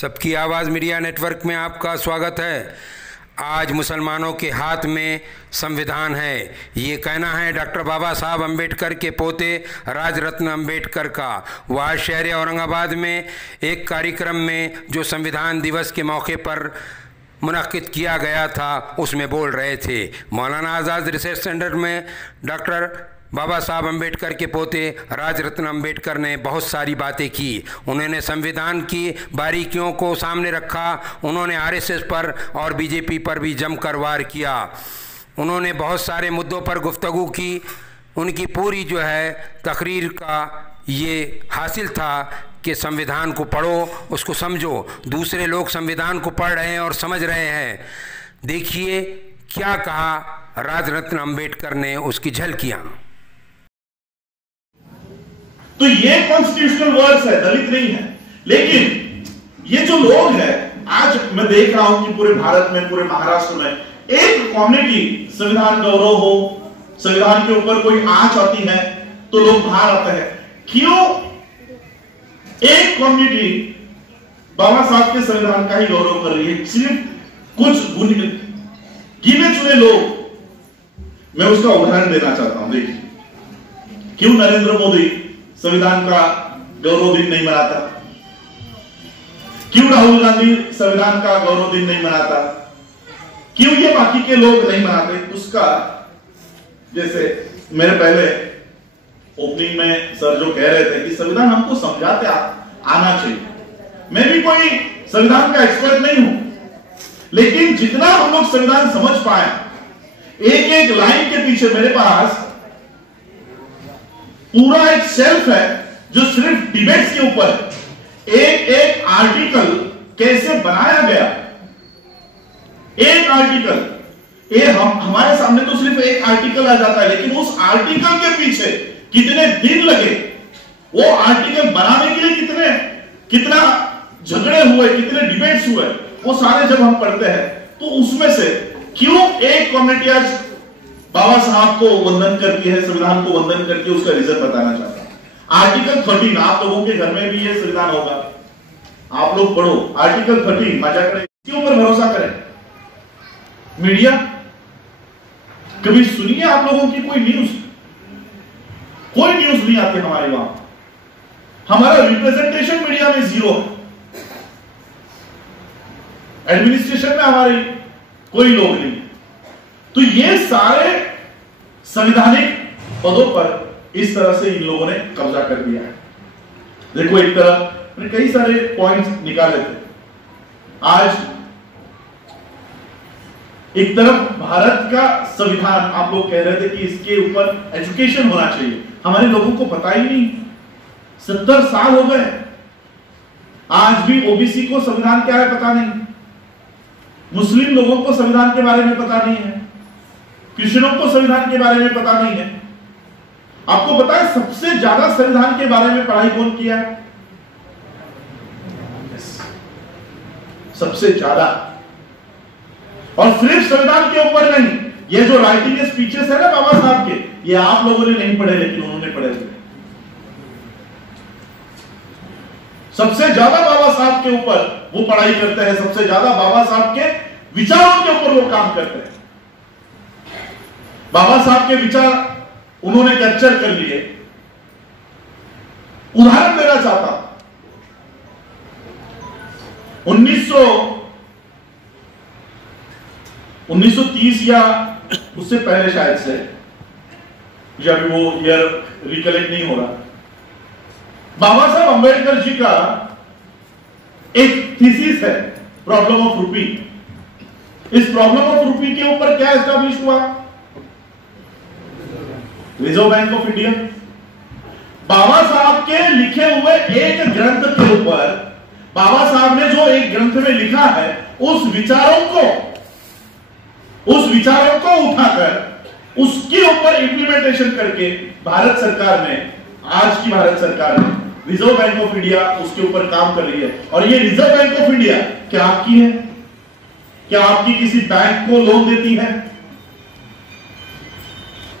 सबकी आवाज़ media network में आपका स्वागत है। आज मुसलमानों के हाथ में संविधान है, ये कहना है डॉक्टर बाबा साहब अम्बेडकर के पोते राजरत्न अम्बेडकर का। वह शहर औरंगाबाद में एक कार्यक्रम में जो संविधान दिवस के मौके पर मुनक्किद किया गया था उसमें बोल रहे थे। मौलाना आज़ाद रिसर्च सेंटर में डॉक्टर बाबा साहब अम्बेडकर के पोते राजरत्न अम्बेडकर ने बहुत सारी बातें की। उन्होंने संविधान की बारीकियों को सामने रखा। उन्होंने आरएसएस पर और बीजेपी पर भी जमकर वार किया। उन्होंने बहुत सारे मुद्दों पर गुफ्तगू की। उनकी पूरी जो है तकरीर का ये हासिल था कि संविधान को पढ़ो, उसको समझो। दूसरे लोग संविधान को पढ़ रहे हैं और समझ रहे हैं। देखिए क्या कहा राजरत्न अम्बेडकर ने, उसकी झलकियां। तो ये कॉन्स्टिट्यूशनल वर्ड्स है, दलित नहीं है। लेकिन ये जो लोग हैं, आज मैं देख रहा हूं कि पूरे भारत में, पूरे महाराष्ट्र में एक कम्युनिटी संविधान गौरव हो, संविधान के ऊपर कोई आंच आती है तो लोग बाहर आते हैं। क्यों एक कम्युनिटी बाबा साहब के संविधान का ही गौरव कर रही है? सिर्फ कुछ गिने चुने लोग। मैं उसका उदाहरण देना चाहता हूं। देखिए, क्यों नरेंद्र मोदी संविधान का गौरव दिन नहीं मनाता? क्यों राहुल गांधी संविधान का गौरव दिन नहीं मनाता? क्यों ये बाकी के लोग नहीं मनाते? उसका जैसे मेरे पहले ओपनिंग में सर जो कह रहे थे कि संविधान हमको समझाते आना चाहिए। मैं भी कोई संविधान का एक्सपर्ट नहीं हूं, लेकिन जितना हम लोग संविधान समझ पाए, एक एक लाइन के पीछे मेरे पास पूरा एक शेल्फ है जो सिर्फ डिबेट्स के ऊपर एक एक आर्टिकल कैसे बनाया गया। एक आर्टिकल, ये हमारे सामने तो सिर्फ एक आर्टिकल आ जाता है, लेकिन उस आर्टिकल के पीछे कितने दिन लगे, वो आर्टिकल बनाने के लिए कितना झगड़े हुए, कितने डिबेट्स हुए, वो सारे जब हम पढ़ते हैं तो उसमें से क्यों एक कम्युनिटी आज बाबा साहब को वंदन करती है, संविधान को वंदन करके उसका रीजन बताना चाहता हूं। आर्टिकल 13, आप लोगों के घर में भी ये संविधान होगा, आप लोग पढ़ो। आर्टिकल 13 मजा करें, इसके ऊपर भरोसा करें। मीडिया कभी सुनिए आप लोगों की कोई न्यूज नहीं आती हमारे वहां। हमारा रिप्रेजेंटेशन मीडिया में 0 है। एडमिनिस्ट्रेशन में हमारे कोई लोग नहीं। तो ये सारे संवैधानिक पदों पर इस तरह से इन लोगों ने कब्जा कर दिया है। देखो, एक तरफ मैंने कई सारे पॉइंट्स निकाले थे। आज एक तरफ भारत का संविधान, आप लोग कह रहे थे कि इसके ऊपर एजुकेशन होना चाहिए। हमारे लोगों को पता ही नहीं। 70 साल हो गए, आज भी ओबीसी को संविधान क्या है पता नहीं, मुस्लिम लोगों को संविधान के बारे में पता नहीं है, क्रिश्चियनों को संविधान के बारे में पता नहीं है। आपको पता है सबसे ज्यादा संविधान के बारे में पढ़ाई कौन किया है? सबसे ज्यादा। और सिर्फ संविधान के ऊपर नहीं, ये जो राइटिंग स्पीचेस है ना बाबा साहब के, ये आप लोगों ने नहीं पढ़े, लेकिन उन्होंने पढ़े थे। सबसे ज्यादा बाबा साहब के ऊपर वो पढ़ाई करते हैं, सबसे ज्यादा बाबा साहब के विचारों के ऊपर वो काम करते हैं। बाबा साहब के विचार उन्होंने कैप्चर कर लिए। उदाहरण देना चाहता हूं, 1930 या उससे पहले शायद से, जब वो ईयर रिकलेक्ट नहीं हो रहा, बाबा साहब अंबेडकर जी का एक थीसिस है, प्रॉब्लम ऑफ रूपी। इस प्रॉब्लम ऑफ रूपी के ऊपर क्या एस्टैब्लिश हुआ? Reserve bank of India. Baba Saheb के लिखे हुए एक ग्रंथ के ऊपर, बाबा साहब ने जो एक ग्रंथ में लिखा है, उस विचारों को उठाकर उसके ऊपर इंप्लीमेंटेशन करके भारत सरकार ने, आज की भारत सरकार ने, रिजर्व बैंक ऑफ इंडिया उसके ऊपर काम कर रही है। और ये रिजर्व बैंक ऑफ इंडिया क्या आपकी है? क्या आपकी किसी बैंक को लोन देती है?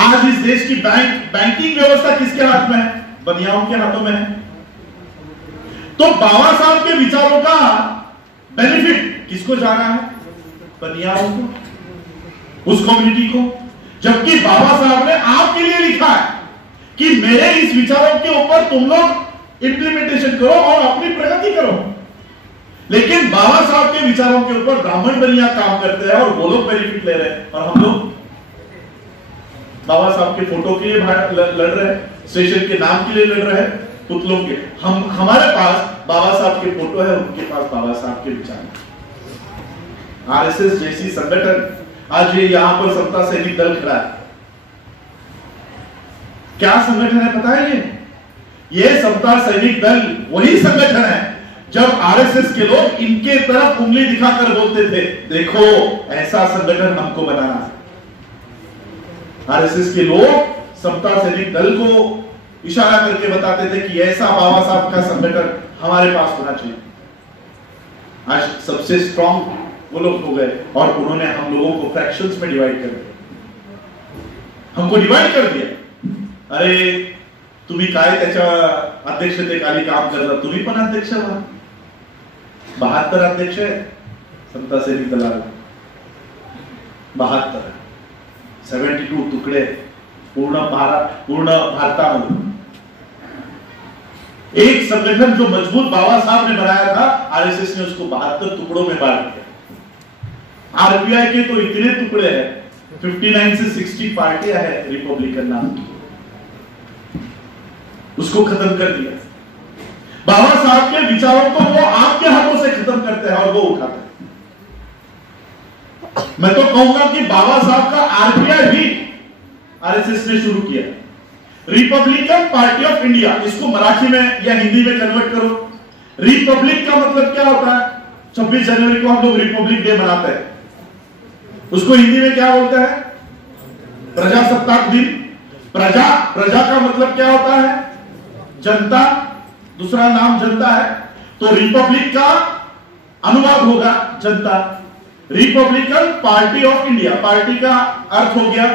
आज इस देश की बैंकिंग व्यवस्था किसके हाथ में है? बनियाओं के हाथों में है। तो बाबा साहब के विचारों का बेनिफिट किसको जा रहा है? बनियाओं को, उस कम्युनिटी को। जबकि बाबा साहब ने आपके लिए लिखा है कि मेरे इस विचारों के ऊपर तुम लोग इंप्लीमेंटेशन करो और अपनी प्रगति करो। लेकिन बाबा साहब के विचारों के ऊपर ब्राह्मण बनिया काम करते हैं और वो लोग बेनिफिट ले रहे हैं, और हम लोग बाबा साहब के फोटो के लिए लड़ रहे हैं, स्टेशन के नाम के लिए लड़ रहे हैं, पुतलों के। हमारे पास बाबा साहब के फोटो है, उनके पास बाबा साहब के विचार। आरएसएस जैसी संगठन, आज ये यहां पर समता सैनिक दल खड़ा है, क्या संगठन है पता है? ये समता सैनिक दल वही संगठन है जब आरएसएस के लोग इनके तरफ उंगली दिखाकर बोलते थे, देखो ऐसा संगठन हमको बनाना है। आरएसएस के लोग समता सैनिक दल को इशारा करके बताते थे कि ऐसा बाबा साहब का संगठन हमारे पास होना चाहिए। आज सबसे स्ट्रॉन्ग वो लोग हो गए और उन्होंने हम लोगों को फ्रैक्शंस में डिवाइड कर दिया, हमको डिवाइड कर दिया। अरे तुम्ही काय त्याच्या अध्यक्षतेखाली काम करता, तुम्ही पण अध्यक्ष व्हा। 72 अध्यक्ष आहे समता सैनिक दलाला, 72 72 तुकडे पूर्ण भारतामध्ये। एक संगठन जो मजबूत बाबा साहब ने बनाया था, आरएसएस ने उसको 72 टुकड़ों में बांट दिया। आरपीआई के तो इतने टुकड़े हैं, 59 से 60 पार्टियां है रिपब्लिकन नाम की, उसको खत्म कर दिया। बाबा साहब के विचारों को वो आपके हाथों से खत्म करते हैं और वो उठाते हैं। मैं तो कहूंगा कि बाबा साहब का आरपीआई भी आरएसएस ने शुरू किया, रिपब्लिकन पार्टी ऑफ इंडिया। इसको मराठी में या हिंदी में कन्वर्ट करो। रिपब्लिक का मतलब क्या होता है? 26 जनवरी को हम लोग रिपब्लिक डे मनाते हैं, उसको हिंदी में क्या बोलते हैं? प्रजासत्ताक दिन। प्रजा का मतलब क्या होता है? जनता, दूसरा नाम जनता है, तो रिपब्लिक का अनुवाद होगा जनता। Republican party of India, party का अर्थ हो गया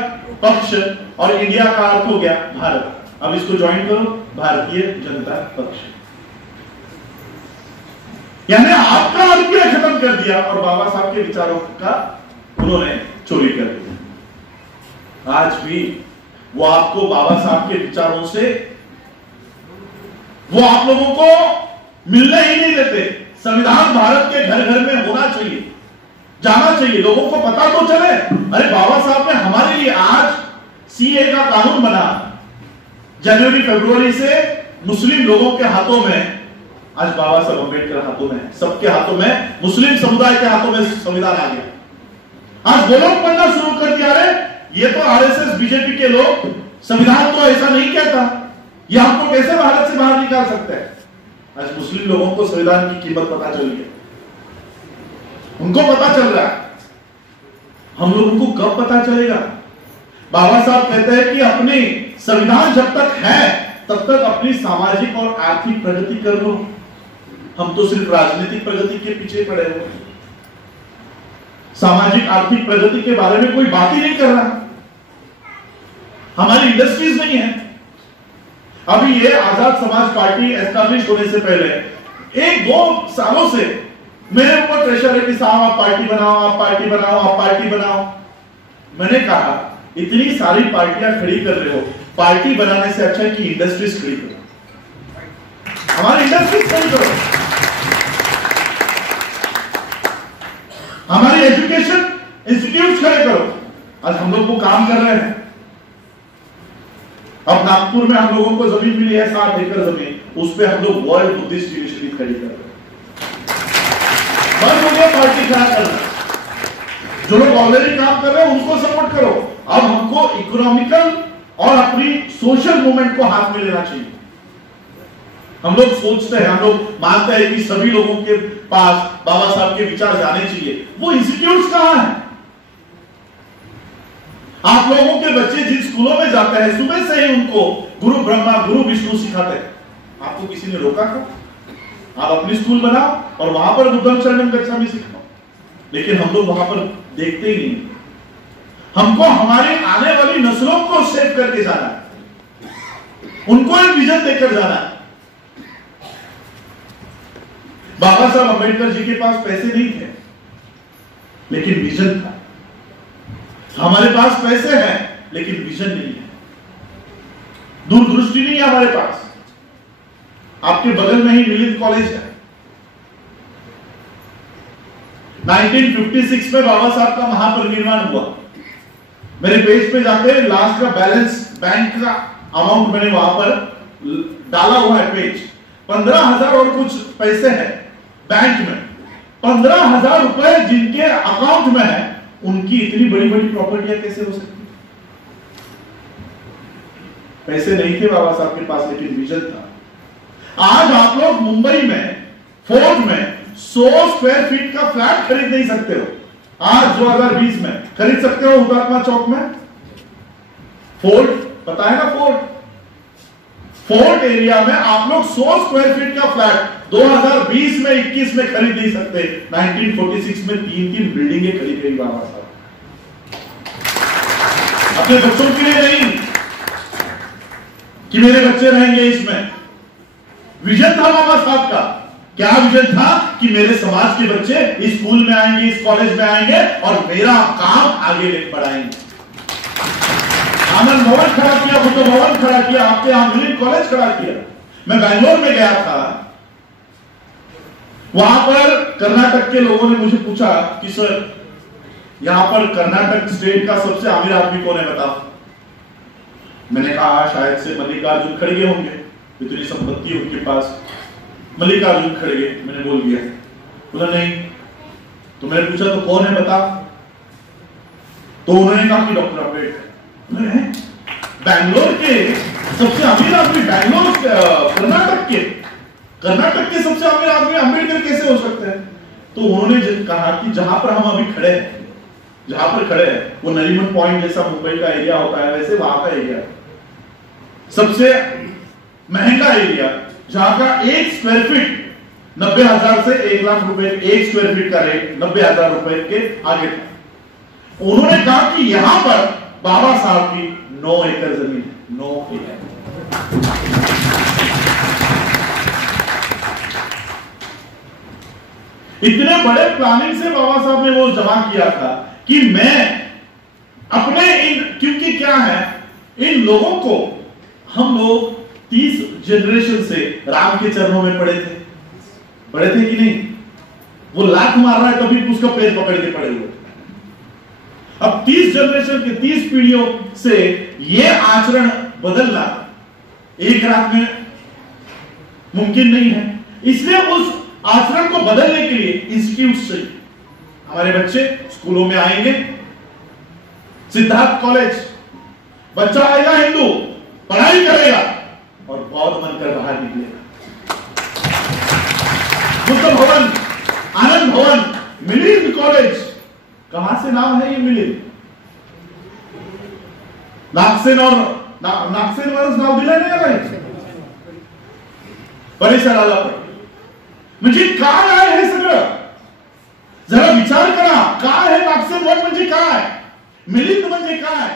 पक्ष और इंडिया का अर्थ हो गया भारत। अब इसको ज्वाइन करो, भारतीय जनता पक्ष। यानी आपका आरपीआई खत्म कर दिया और बाबा साहब के विचारों का उन्होंने चोरी कर दिया। आज भी वो आपको बाबा साहब के विचारों से वो आप लोगों को मिलने ही नहीं देते। संविधान भारत के घर घर में होना चाहिए, जाना चाहिए, लोगों को पता तो चले। अरे बाबा साहब ने हमारे लिए आज सीए का कानून बना, जनवरी फरवरी से मुस्लिम लोगों के हाथों में, आज बाबा साहब अम्बेडकर हाथों में, सबके हाथों में, मुस्लिम समुदाय के हाथों में संविधान आ गया। आज वो लोग पढ़ना शुरू कर दिया, अरे ये तो आरएसएस बीजेपी के लोग, संविधान तो ऐसा नहीं कहता, ये हमको कैसे भारत से बाहर निकाल सकते हैं। आज मुस्लिम लोगों को संविधान की कीमत पता चल गई, उनको पता चल रहा है, हम लोगों को कब पता चलेगा? बाबा साहब कहते हैं कि अपनी संविधान जब तक है तब तक अपनी सामाजिक और आर्थिक प्रगति कर लो। हम तो सिर्फ राजनीतिक प्रगति के पीछे पड़े हुए, सामाजिक आर्थिक प्रगति के बारे में कोई बात ही नहीं कर रहा। हमारी इंडस्ट्रीज नहीं है। अभी ये आजाद समाज पार्टी एस्टैब्लिश होने से पहले 1-2 सालों से मेरे ऊपर प्रेशर है कि साहब आप पार्टी बनाओ, आप पार्टी बनाओ, आप पार्टी बनाओ। मैंने कहा इतनी सारी पार्टियां खड़ी कर रहे हो, पार्टी बनाने से अच्छा है कि इंडस्ट्रीज खड़ी करो, हमारी इंडस्ट्रीज खड़ी करो, हमारी एजुकेशन इंस्टीट्यूट खड़े करो। आज हम लोग को काम कर रहे हैं। अब नागपुर में हम लोगों को जमीन मिली है 60 एकड़ जमीन, उस पे हम लोग वर्ल्ड बुद्धिस्ट यूनिवर्सिटी खड़ी कर रहे हैं। बंद हो गया पार्टी खड़ा करना, जो लोग ऑलरेडी काम कर रहे हैं उनको सपोर्ट करो। अब हमको इकोनॉमिकल और अपनी सोशल मूवमेंट को हाथ में लेना चाहिए। हम लोग सोचते हैं, हम लोग मानते हैं कि सभी लोगों के पास बाबा साहब के विचार जाने चाहिए। वो इंस्टीट्यूट्स कहां हैं? आप लोगों के बच्चे जिन स्कूलों में जाते हैं सुबह से ही उनको गुरु ब्रह्मा गुरु विष्णु सिखाते हैं। आपको किसी ने रोका था? आप अपनी स्कूल बनाओ और वहां पर बुद्धम शरणम गच्छामि सिखाओ, लेकिन हम लोग वहां पर देखते ही नहीं। हमको हमारी आने वाली नस्लों को सेव करके जाना है, उनको एक विजन देकर जाना है। बाबा साहब अंबेडकर जी के पास पैसे नहीं थे, लेकिन विजन था। हमारे पास पैसे हैं लेकिन विजन नहीं है, दूरदृष्टि नहीं है हमारे पास। आपके बगल में ही मिलिंद कॉलेज है। 1956 में बाबा साहब का महापरिनिर्वाण हुआ। मेरे पेज पे जाते लास्ट का बैलेंस बैंक का अमाउंट मैंने वहां पर डाला हुआ है पेज। 15,000 और कुछ पैसे हैं बैंक में। 15,000 रुपए जिनके अकाउंट में है, उनकी इतनी बड़ी बड़ी प्रॉपर्टियां कैसे हो सकती? पैसे नहीं थे बाबा साहब के पास, लेकिन विजन था। आज आप लोग मुंबई में फोर्ट में 100 स्क्वायर फीट का फ्लैट खरीद नहीं सकते हो। आज 2020 में खरीद सकते हो हुतात्मा चौक में? फोर्ट पता है ना? फोर्ट एरिया में आप लोग 100 स्क्वायर फीट का फ्लैट 2020 में 21 में खरीद नहीं सकते। 1946 में 3-3 बिल्डिंगें खरीद गई बाबा साहब, अपने बच्चों के लिए नहीं कि मेरे बच्चे रहेंगे इसमें। विजन था बाबा साहब का। क्या विजन था? कि मेरे समाज के बच्चे इस स्कूल में आएंगे, इस कॉलेज में आएंगे और मेरा काम आगे बढ़ाएंगे। आनंद भवन खड़ा किया, बुद्ध भवन खड़ा किया, आपके यहां मिलिंद कॉलेज खड़ा किया। मैं बैंगलोर में गया था, वहां पर कर्नाटक के लोगों ने मुझे पूछा कि सर यहां पर कर्नाटक स्टेट का सबसे अमीर आदमी कौन है बताओ। मैंने कहा शायद से मल्लिकार्जुन खड़गे होंगे, इतनी संपत्ति उनके पास। मल्लिकार्जुन खड़गे मैंने बोल दिया। बोला नहीं। तो मैंने पूछा तो कौन है बता। तो उन्होंने कहा कि डॉक्टर अम्बेडकर। बैंगलोर के सबसे अमीर आदमी, बैंगलोर कर्नाटक के सबसे अमीर आदमी अम्बेडकर कैसे हो सकते हैं? तो उन्होंने कहा कि जहां पर हम अभी खड़े हैं, वो नरीमन पॉइंट जैसा मुंबई का एरिया होता है, वैसे वहां का एरिया सबसे महंगा एरिया, जहां का 1 स्क्वायर फीट 90,000 से 1 लाख रुपए, 1 स्क्वायर फीट का रेट 90,000 रुपए के आगे था। उन्होंने कहा कि यहां पर बाबा साहब की 9 एकड़ जमीन है, 9 एकड़। इतने बड़े प्लानिंग से बाबा साहब ने वो जमा किया था कि मैं अपने क्योंकि क्या है, इन लोगों को हम लोग 30 जनरेशन से राम के चरणों में पड़े थे कि नहीं? वो लात मार रहा है तभी उसका पैर पकड़ के पड़े हुए। अब 30 जनरेशन के 30 पीढ़ियों से ये आचरण बदलना एक रात में मुमकिन नहीं है। इसलिए उस आचरण को बदलने के लिए इंस्टीट्यूट से हमारे बच्चे स्कूलों में आएंगे। सिद्धार्थ कॉलेज, बच्चा आएगा हिंदू, पढ़ाई करेगा और बौद्ध बनकर बाहर निकलेगा। बुद्ध भवन, आनंद भवन, मिलिंद कॉलेज, कहां से नाम है ये मिलिंद? नागसेन नाव दिला नाही आलाय परिसराला पण. म्हणजे काय आहे हे सगळं? जरा विचार करा, काय आहे नागसेन वन म्हणजे काय, मिलिंद म्हणजे काय?